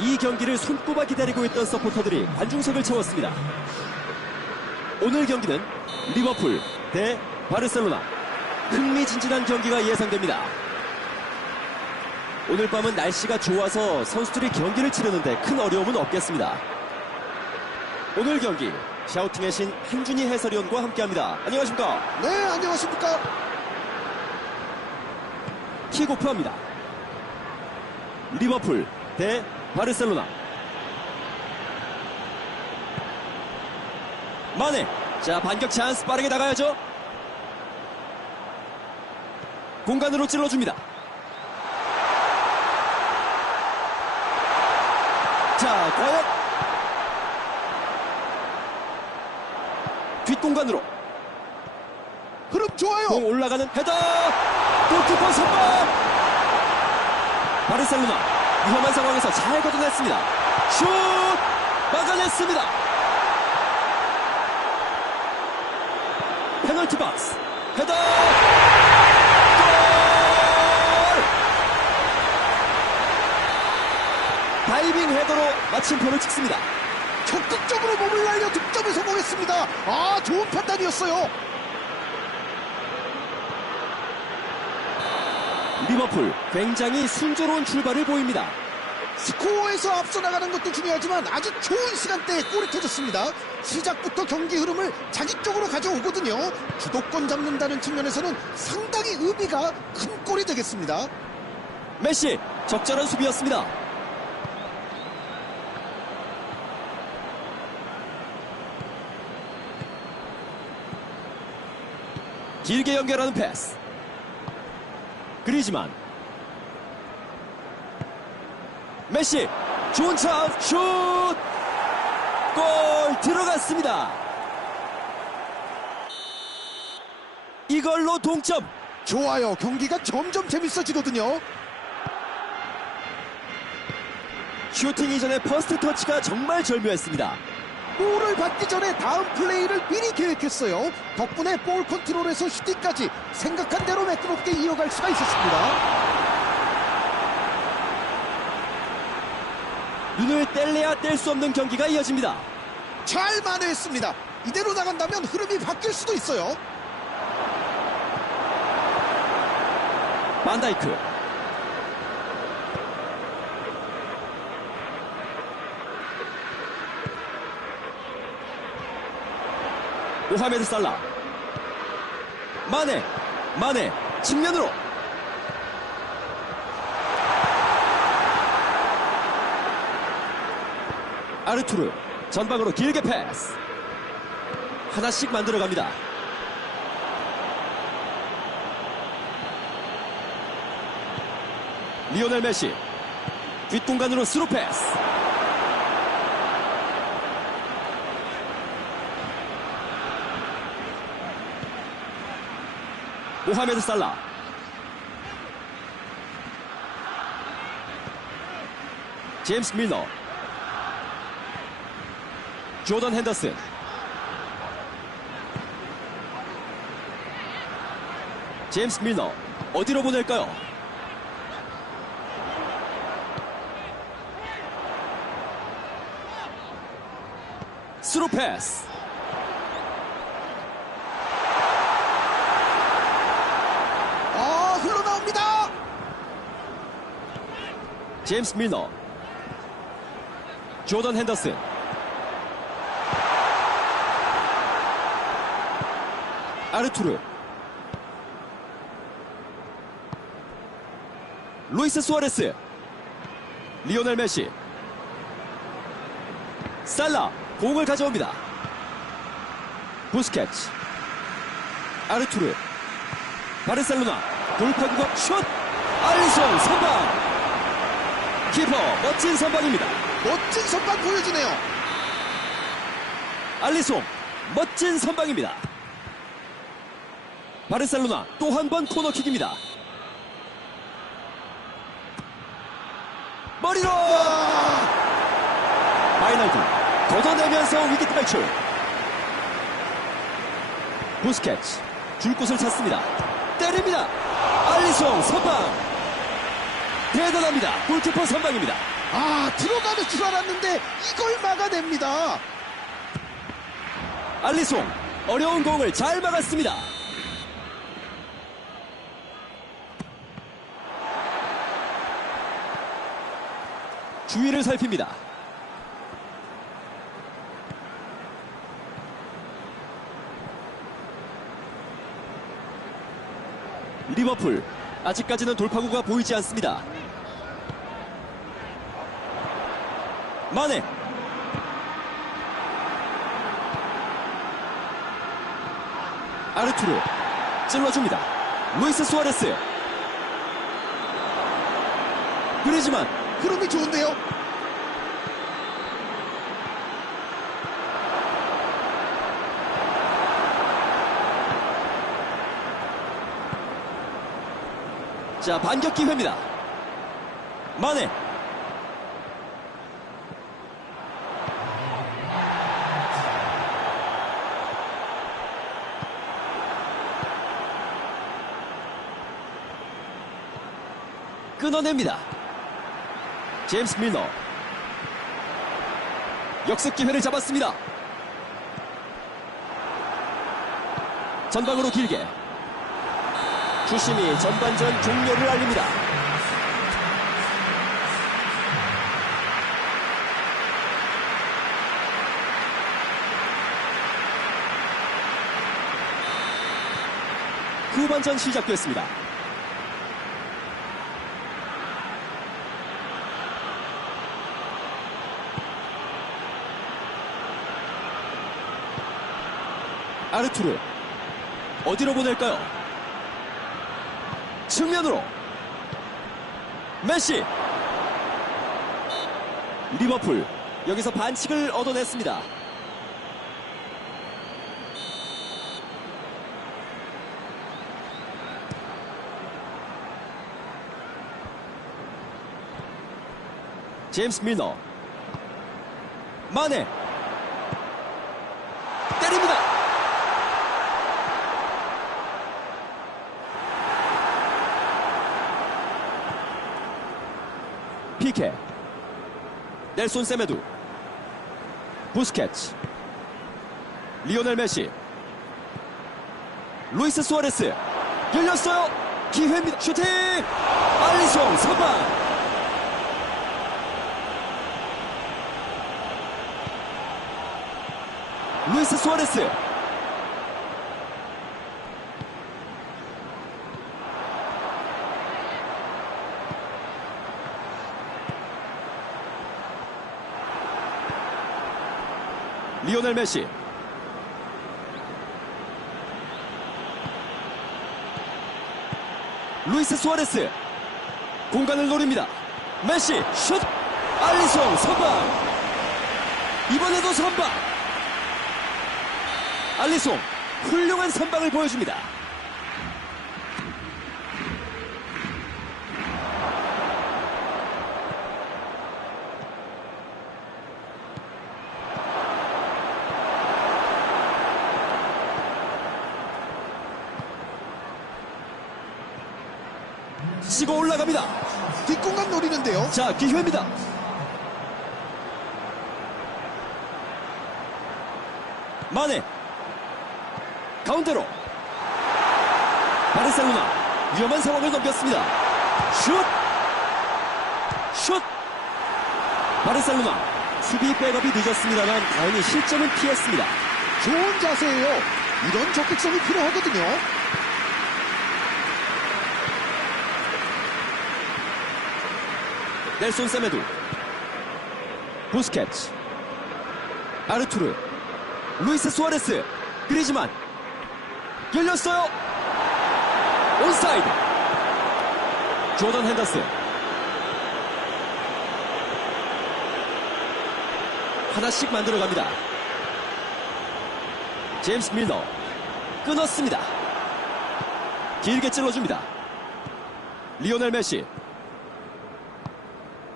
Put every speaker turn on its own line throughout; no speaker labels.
이 경기를 손꼽아 기다리고 있던 서포터들이 관중석을 채웠습니다. 오늘 경기는 리버풀 대 바르셀로나 흥미진진한 경기가 예상됩니다. 오늘 밤은 날씨가 좋아서 선수들이 경기를 치르는데 큰 어려움은 없겠습니다. 오늘 경기 샤우팅의 신 한준희 해설위원과 함께합니다. 안녕하십니까?
네, 안녕하십니까.
킥오프합니다. 리버풀 대 바르셀로나. 마네. 자, 반격 찬스 빠르게 나가야죠. 공간으로 찔러줍니다. 자, 과연 뒷공간으로
흐름 좋아요.
공 올라가는 헤더 골키퍼 선방 바르셀로나 위험한 상황에서 잘 걷어냈습니다. 슛! 막아냈습니다. 페널티 박스. 헤더! 골! 다이빙 헤더로 마침표를 찍습니다.
적극적으로 몸을 날려 득점에 성공했습니다. 아, 좋은 판단이었어요.
리버풀 굉장히 순조로운 출발을 보입니다
스코어에서 앞서 나가는 것도 중요하지만 아주 좋은 시간대에 골이 터졌습니다. 시작부터 경기 흐름을 자기 쪽으로 가져오거든요. 주도권 잡는다는 측면에서는 상당히 의미가 큰 골이 되겠습니다.
메시 적절한 수비였습니다. 길게 연결하는 패스. 그리지만 메시 좋은 찬스 슛! 골 들어갔습니다. 이걸로 동점.
좋아요. 경기가 점점 재밌어지거든요.
슈팅 이전의 퍼스트 터치가 정말 절묘했습니다.
볼을 받기 전에 다음 플레이를 미리 계획했어요. 덕분에 볼 컨트롤에서 슈팅까지 생각한 대로 매끄럽게 이어갈 수가 있었습니다.
눈을 뗄래야 뗄 수 없는 경기가 이어집니다.
잘 만회했습니다. 이대로 나간다면 흐름이 바뀔 수도 있어요.
반다이크. 모하메드 살라. 마네. 마네. 측면으로. 아르투르. 전방으로 길게 패스. 하나씩 만들어갑니다. 리오넬 메시 뒷공간으로 스루 패스 모하메드 살라 제임스 밀러 조던 핸더슨 제임스 밀러 어디로 보낼까요? 스루 패스.
아, 흘러나옵니다.
제임스 밀러. 조던 핸더슨. 아르투르. 루이스 수아레스. 리오넬 메시. 살라 공을 가져옵니다. 부스케츠. 아르투르. 바르셀로나 돌파 구간 슛. 알리송 선방. 키퍼 멋진 선방입니다.
멋진 선방 보여주네요.
알리송 멋진 선방입니다. 바르셀로나 또 한 번 코너킥입니다. 머리로 마이널드 걷어내면서 위기 탈출. 부스케츠 줄 곳을 찾습니다. 때립니다. 알리송 선방 대단합니다. 골키퍼 선방입니다.
아, 들어가는 줄 알았는데 이걸 막아냅니다.
알리송 어려운 공을 잘 막았습니다. 주위를 살핍니다. 리버풀 아직까지는 돌파구가 보이지 않습니다. 마네 아르투르 찔러줍니다. 루이스 수아레스 그리지만
흐름이 좋은데요.
자 반격 기회입니다. 마네 끊어냅니다. 제임스 밀러 역습 기회를 잡았습니다. 전방으로 길게 주심이 전반전 종료를 알립니다. 후반전 시작됐습니다. 아르투르 어디로 보낼까요? 측면으로. 메시. 리버풀 여기서 반칙을 얻어냈습니다. 제임스 밀너 마네 때립니다. 피케 넬손 세메두 부스케츠 리오넬 메시 루이스 수아레스. 열렸어요. 기회입니다. 슈팅! 알리송 선방 루이스 수아레스 리오넬 메시. 루이스 수아레스. 공간을 노립니다. 메시 슛. 알리송 선방. 이번에도 선방. 알리송 훌륭한 선방을 보여줍니다 치고 올라갑니다
뒷공간 노리는데요.
자 기회입니다 마네 가운데로 바르셀로나 위험한 상황을 넘겼습니다 슛! 슛! 바르셀로나 수비 백업이 늦었습니다만 다행히 실점은 피했습니다
좋은 자세예요. 이런 적극성이 필요하거든요.
넬손 세메두 부스케츠 아르투르 루이스 수아레스 그리지만 열렸어요. 온사이드. 조던 핸더슨. 하나씩 만들어갑니다. 제임스 밀러. 끊었습니다. 길게 찔러줍니다. 리오넬 메시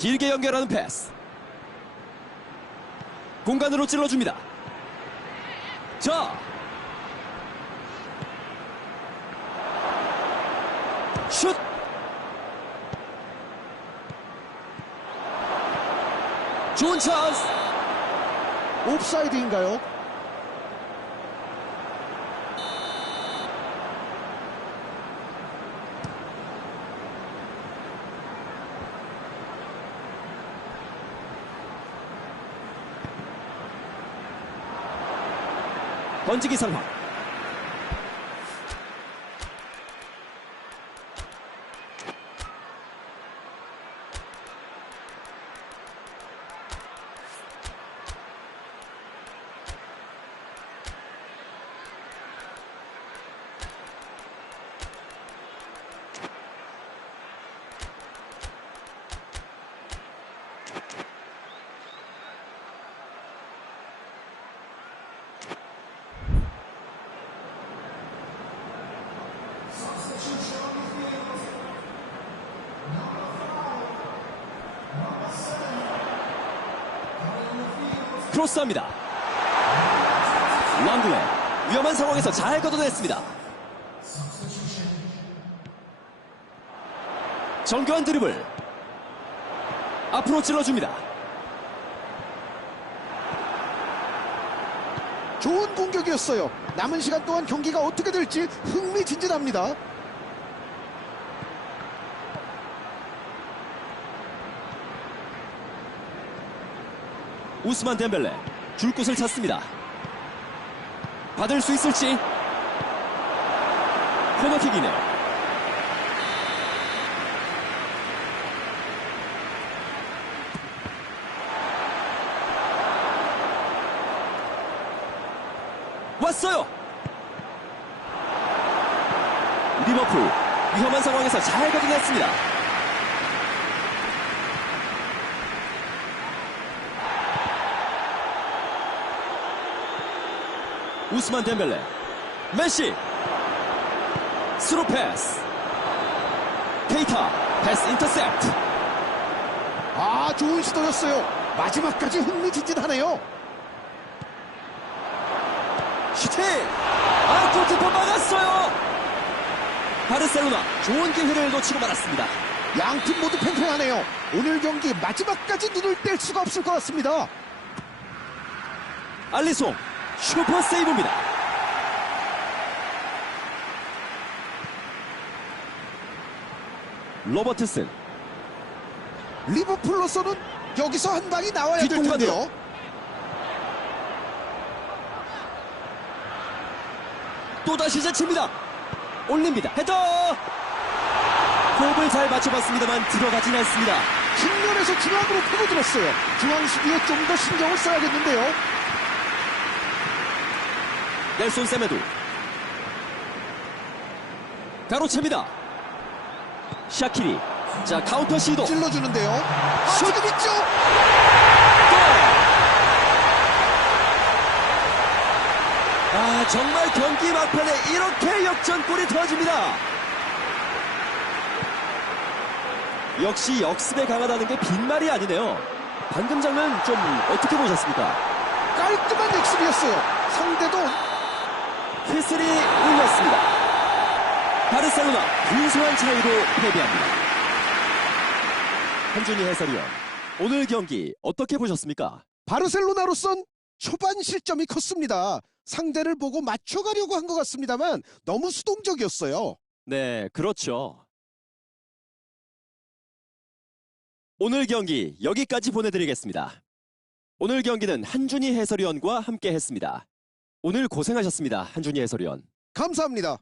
길게 연결하는 패스. 공간으로 찔러줍니다. 자. 슛. 좋은 찬스.
옵사이드인가요?
던지기 상황. 크로스합니다. 랑글레 위험한 상황에서 잘 걷어냈습니다. 정교한 드리블 앞으로 찔러줍니다.
좋은 공격이었어요. 남은 시간 동안 경기가 어떻게 될지 흥미진진합니다.
우스만 덴벨레 줄 곳을 찾습니다. 받을 수 있을지 코너킥이네요. 왔어요. 리버풀 위험한 상황에서 잘 가져냈습니다. 우스만 덴벨레 메시 스루 패스 케이타 패스 인터셉트
아, 좋은 시도였어요. 마지막까지 흥미진진하네요.
슈팅 아 골키퍼 막았어요 바르셀로나 좋은 기회를 놓치고 말았습니다
양 팀 모두 팽팽하네요. 오늘 경기 마지막까지 눈을 뗄 수가 없을 것 같습니다.
알리송 슈퍼 세이브입니다 로버트슨
리버풀로서는 여기서 한 방이 나와야 될. 텐데요.
또다시 제칩니다 올립니다 헤더 호흡을 잘 맞춰봤습니다만 들어가진 않습니다
측면에서 중앙으로 파고들었어요. 중앙 수비에 좀 더 신경을 써야겠는데요.
넬손 세메도 가로챕니다 샤키리 자 카운터 시도
찔러주는데요. 아, 지금 있죠?
아 정말 경기 막판에 이렇게 역전골이 터집니다 역시 역습에 강하다는 게 빈말이 아니네요 방금 장면 좀 어떻게 보셨습니까?
깔끔한 역습이었어요. 상대도
휘슬이 울렸습니다 바르셀로나 근소한 차이로 패배합니다 한준희 해설위원 오늘 경기 어떻게 보셨습니까?
바르셀로나로선 초반 실점이 컸습니다. 상대를 보고 맞춰가려고 한 것 같습니다만 너무 수동적이었어요.
네, 그렇죠. 오늘 경기 여기까지 보내드리겠습니다. 오늘 경기는 한준희 해설위원과 함께 했습니다. 오늘 고생하셨습니다. 한준희 해설위원.
감사합니다.